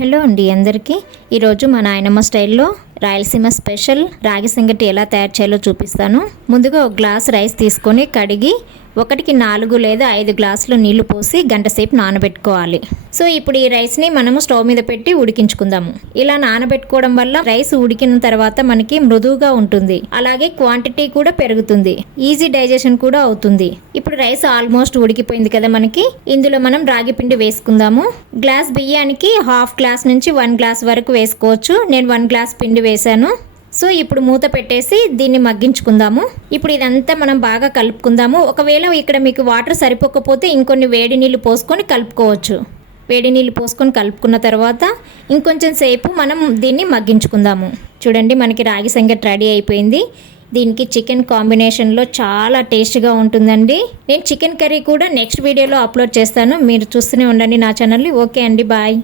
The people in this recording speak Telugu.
హలో అండి అందరికీ ఈరోజు మా నాయనమ్మ స్టైల్లో రాయలసీమ స్పెషల్ రాగి సంగటి ఎలా తయారు చేయాలో చూపిస్తాను. ముందుగా ఒక గ్లాస్ రైస్ తీసుకొని కడిగి 1కి 4 లేదా 5 గ్లాసులు నీళ్లు పోసి గంట సేపు నానబెట్టుకోవాలి. సో ఇప్పుడు ఈ రైస్ని మనము స్టవ్ మీద పెట్టి ఉడికించుకుందాము. ఇలా నానబెట్టుకోవడం వల్ల రైస్ ఉడికిన తర్వాత మనకి మృదువుగా ఉంటుంది, అలాగే క్వాంటిటీ కూడా పెరుగుతుంది, ఈజీ డైజెషన్ కూడా అవుతుంది. ఇప్పుడు రైస్ ఆల్మోస్ట్ ఉడికిపోయింది కదా, మనకి ఇందులో మనం రాగి పిండి వేసుకుందాము. గ్లాస్ బియ్యానికి హాఫ్ గ్లాస్ నుంచి 1 గ్లాస్ వరకు వేసుకోవచ్చు. నేను 1 గ్లాస్ పిండి వేసాను. సో ఇప్పుడు మూత పెట్టేసి దీన్ని మగ్గించుకుందాము. ఇప్పుడు ఇదంతా మనం బాగా కలుపుకుందాము. ఒకవేళ ఇక్కడ మీకు వాటర్ సరిపోకపోతే ఇంకొన్ని వేడి నీళ్ళు పోసుకొని కలుపుకోవచ్చు. వేడి నీళ్ళు పోసుకొని కలుపుకున్న తర్వాత ఇంకొంచెం సేపు మనం దీన్ని మగ్గించుకుందాము. చూడండి, మనకి రాగి సంగటి రెడీ అయిపోయింది. దీనికి చికెన్ కాంబినేషన్లో చాలా టేస్ట్గా ఉంటుందండి. నేను చికెన్ కర్రీ కూడా నెక్స్ట్ వీడియోలో అప్లోడ్ చేస్తాను, మీరు చూస్తూనే ఉండండి నా ఛానల్ని. ఓకే అండి, బాయ్.